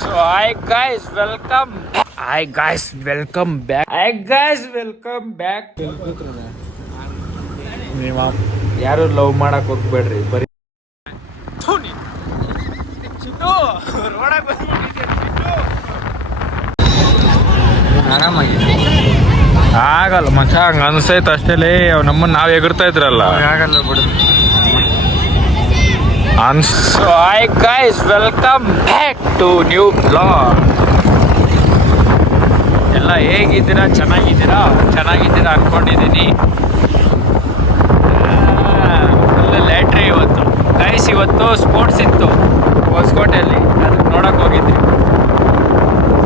So hi guys, welcome. Hi guys, welcome back. Hi guys, welcome back. ನೀವು ಯಾರು love ಮಾಡಕ್ ಹೋಗ್ಬೇಡ್ರಿ ಬರೀ ಆರಾಮಾಗಿ ಆಗಲ್ಲ ಮಚ್ಚ ಹಂಗ ಅನ್ಸೈತೆ ಅಷ್ಟೇ ಅವ್ ನಮ್ಮನ್ನ ನಾವ್ ಎಗರ್ತಾ ಇದ್ರಲ್ಲ ಆಗಲ್ಲ ಬಿಡು. So hi guys, welcome back to new vlog. ಎಲ್ಲ ಹೇಗಿದ್ದೀರಾ? ಚೆನ್ನಾಗಿದ್ದೀರಾ ಅನ್ಕೊಂಡಿದ್ದೀನಿ. ಫುಲ್ ಲ್ಯಾಟ್ರಿ ಇವತ್ತು ಗೈಸ್. ಇವತ್ತು ಸ್ಪೋರ್ಟ್ಸ್ ಇತ್ತು ಹೊಸಕೋಟೆಯಲ್ಲಿ, ಅದಕ್ಕೆ ನೋಡಕ್ ಹೋಗಿದ್ದೆ.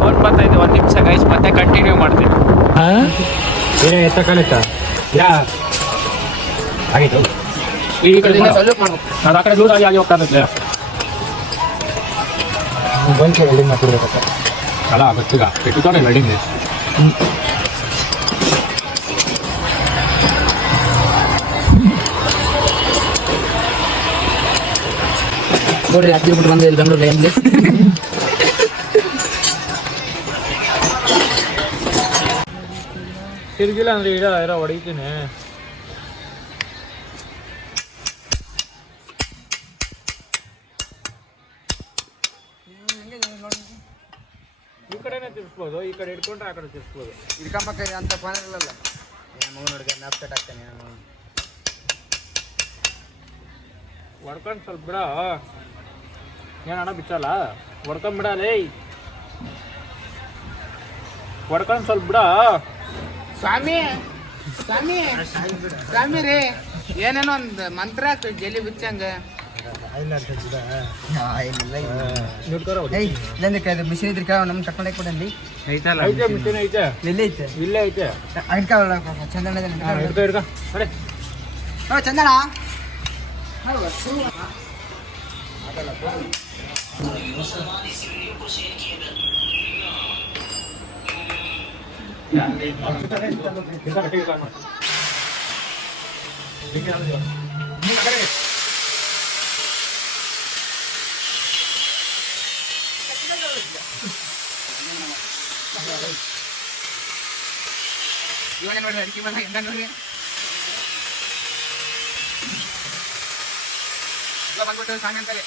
ಫೋನ್ ಬರ್ತಾಯಿದ್ದೆ, 1 ನಿಮಿಷ ಗೈಸ್, ಮತ್ತೆ ಕಂಟಿನ್ಯೂ ಮಾಡ್ತೀನಿ. ಆಗಿತ್ತು ಈ ಕಡೆ ನಾನು ಆ ಕಡೆ ಲೂಸ್ ಆಗಿ ಹೋಗ್ತಾ ಇದ್ದೆ. ವೆಲ್ಡಿಂಗ್ ಮಾಡ್ತಿರ್ಬೇಕಂತ ಅಲ್ಲ ಗೊತ್ತಿಲ್ಲ, ಇಟ್ಟಾರೆ ವೆಲ್ಡಿಂಗ್. ನೋಡ್ರಿ ಹತ್ತಿರ ಬಂದೆ ಇಲ್ಲಿ ಬೆಂಗಳೂರಲ್ಲಿ ಹೆಂಗೆ ತಿರ್ಗಿಲ್ಲ ಅಂದ್ರೆ ಇರೋ ಹೊಡಿತೀನಿ. ಈ ಕಡೆನೇ ತಿರ್ಸ್ಬೋದು, ಈ ಕಡೆ ಇಟ್ಕೊಂಡ್ರೆ ಆ ಕಡೆ ತಿರ್ಸ್ಬೋದು. ಇಡ್ಕೊಂಬಕ್ಕ ಅಂತ ಫೋನ್ ಇರಲ್ಲ. ಮಗು ನೋಡಿದೆ ಮ್ಯಾಪ್ಸೆಟ್ ಆಗ್ತಾನೆ. ಹೊಡ್ಕೊಂಡು ಸ್ವಲ್ಪ ಬಿಡ, ಏನಣ್ಣ ಬಿಚ್ಚಲ್ಲ, ಹೊಡ್ಕೊಂಡ್ಬಿಡಲೇ, ಹೊಡ್ಕೊಂಡು ಸ್ವಲ್ಪ ಬಿಡ. ಸ್ವಾಮಿ ಸ್ವಾಮಿ ಸ್ವಾಮಿ ರೀ, ಏನೇನೋ ಒಂದು ಮಂತ್ರ ಜಲಿ ಬಿಚ್ಚಂಗ ಮಿಷಿನ್ ಇದ್ರೆ ನಮ್ಗೆ ಕರ್ಕೊಂಡು ಕೊಡಂడి. ಐತೆ ಮಿಷಿನ್ ಐತೆ, ಇಲ್ಲೇ ಐತೆ, ಇಲ್ಲೇ ಐತೆ. ಚಂದನ ಚಂದನ ಇವಾಗ ನೋಡ್ರಿ ಅಡಿಕೆ ಮನೆ ಎಂದ ನೋಡ್ರಿ ಎಲ್ಲ ಬಂದ್ಬಿಟ್ಟು ಸಾಂಗ್ ಅಂತಾರೆ.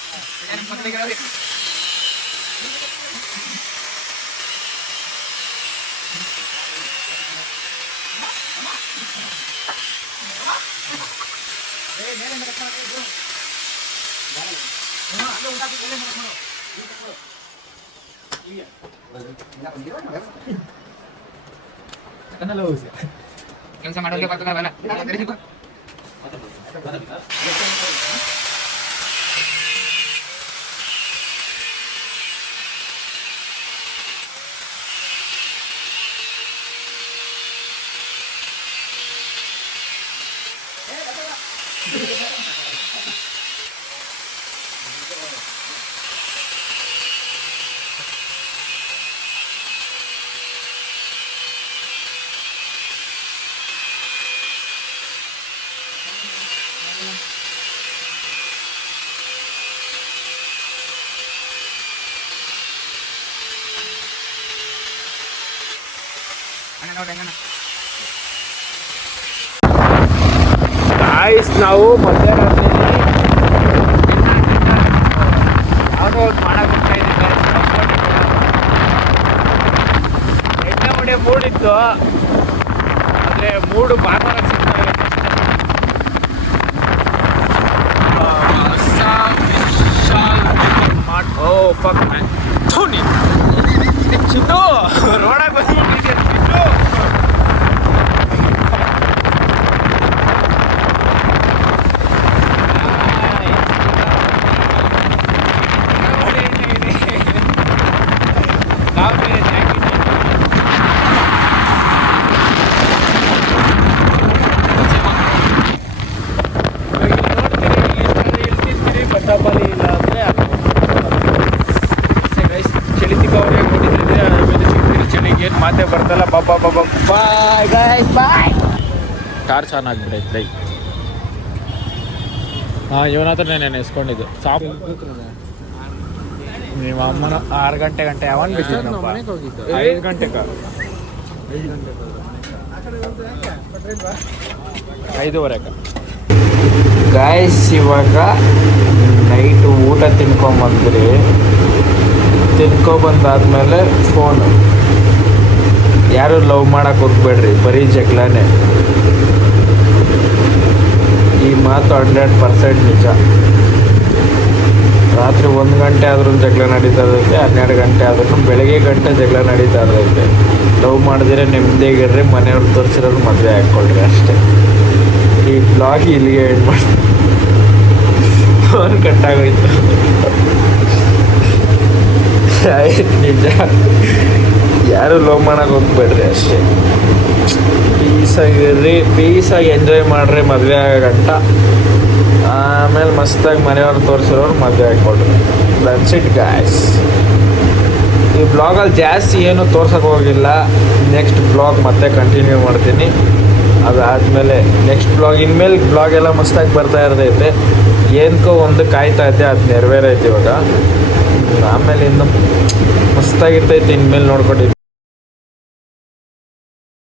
ಮಕ್ಕಳಿಗೆ ಕೆಲಸ ಮಾಡೋರಿಗೆ ಬರ್ತಾರಲ್ಲ. ಗಾಯ್ಸ್, ನಾವು ಮಧ್ಯರಾತ್ರಿ ಯಾವುದೋ ಒಂದು ಮಾಡಕ್ಕೆ ಹೋಗ್ತಾ ಇದ್ದೀವಿ. ಎಣ್ಣೆ ಹೊಡೆ ಮೂಡಿತ್ತು, ಆದರೆ ಮೂಡು ಭಾನುವಾರ ಸಿಗ್ತಾರೆ. ಓ ಫಕ್ ಮ್ಯಾನ್, ಚಿನ್ನು ರೋಡಾಗ ಬಂದ್ಬಿಟ್ಟಿದ್ದೆ. ಚಿನ್ನು ಬತ್ತಾಪಲ್ಲಿ ಇಲ್ಲ ಅಂದರೆ ಚಳಿತಿಕವ್ರೆ ಕೊಟ್ಟಿದ್ರೆ ಚಳಿಗೆ ಏನು ಮಾತೇ ಬರ್ತಲ್ಲ. ಬಾಬಾ ಬಾಬಾ bye guys bye. Torch on ಆಗಿಬಿಡೈತೆ. ಹಾಂ, ಇವನ ಹತ್ರ ನಾನು ಎಸ್ಕೊಂಡಿದ್ದು ಸಾಕು. ನಿಮ್ಮ ಅಮ್ಮನ 6 ಗಂಟೆ ಯಾವನ್ ಬಿಟ್ಟಿದ್ನಪ್ಪ? ಮನೆಗೆ ಹೋಗಿದ್ದು 5 ಗಂಟೆಗೆ 5:15 ಗಾಯ್ಸ್. ಇವಾಗ ನೈಟ್ ಊಟ ತಿನ್ಕೊಂಬಂದ್ರಿ. ತಿನ್ಕೊಬಂದಾದ್ಮೇಲೆ ಫೋನು. ಯಾರು ಲವ್ ಮಾಡಕ್ಕೆ ಹೋಗ್ಬೇಡ್ರಿ, ಬರೀ ಜಗಳನೇ. ಈ ಮಾತು 100% ನಿಜ. ರಾತ್ರಿ 1 ಗಂಟೆ ಆದ್ರೂ ಜಗಳ ನಡೀತಾ ಇರ್ತೈತೆ, 12 ಗಂಟೆ ಆದ್ರೂ ಬೆಳಗ್ಗೆ ಗಂಟೆ ಜಗಳ ನಡೀತಾ ಇರ್ತೈತೆ. ಲವ್ ಮಾಡಿದ್ರೆ ನೆಮ್ಮದಿಯಾಗಿರ್ರಿ, ಮನೆಯವ್ರು ತೋರಿಸಿರೋದು ಮದುವೆ ಹಾಕ್ಕೊಳ್ರಿ ಅಷ್ಟೇ. ಈ ಬ್ಲಾಗ್ ಇಲ್ಲಿಗೆ ಎಂಡ್ ಮಾಡಿ ಫೋನ್ ಕಟ್ಟಾಗೋಯ್ತು. ನಿಜ, ಯಾರು ಲವ್ ಮಾಡಕ್ಕೆ ಹೋಗ್ಬೇಡ್ರಿ ಅಷ್ಟೇ. ಪೀಸಾಗಿರ್ರಿ, ಪೀಸಾಗಿ ಎಂಜಾಯ್ ಮಾಡ್ರಿ ಮದುವೆ ಆಗೋ ಗಂಟ. ಆಮೇಲೆ ಮಸ್ತಾಗಿ ಮನೆಯವ್ರು ತೋರಿಸಿರೋರು ಮದುವೆ ಹಾಕ್ಕೊಳ್ರಿ. That's it guys. ಈ ಬ್ಲಾಗಲ್ಲಿ ಜಾಸ್ತಿ ಏನು ತೋರ್ಸೋಕೆ ಹೋಗಿಲ್ಲ. ನೆಕ್ಸ್ಟ್ ಬ್ಲಾಗ್ ಮತ್ತೆ ಕಂಟಿನ್ಯೂ ಮಾಡ್ತೀನಿ. ಅದಾದಮೇಲೆ ನೆಕ್ಸ್ಟ್ ಬ್ಲಾಗ್, ಇನ್ಮೇಲೆ ಬ್ಲಾಗ್ ಎಲ್ಲ ಮಸ್ತಾಗಿ ಬರ್ತಾ ಇರ್ತೈತೆ. ಏನಕ್ಕೋ ಒಂದು ಕಾಯ್ತಾ ಇದ್ದೆ, ಅದು ನೆರವೇರೈತೆ ಇವಾಗ. ಆಮೇಲೆ ಇನ್ನು ಮಸ್ತಾಗಿರ್ತೈತೆ ಇನ್ಮೇಲೆ ನೋಡ್ಕೊಂಡಿದ್ದೀನಿ.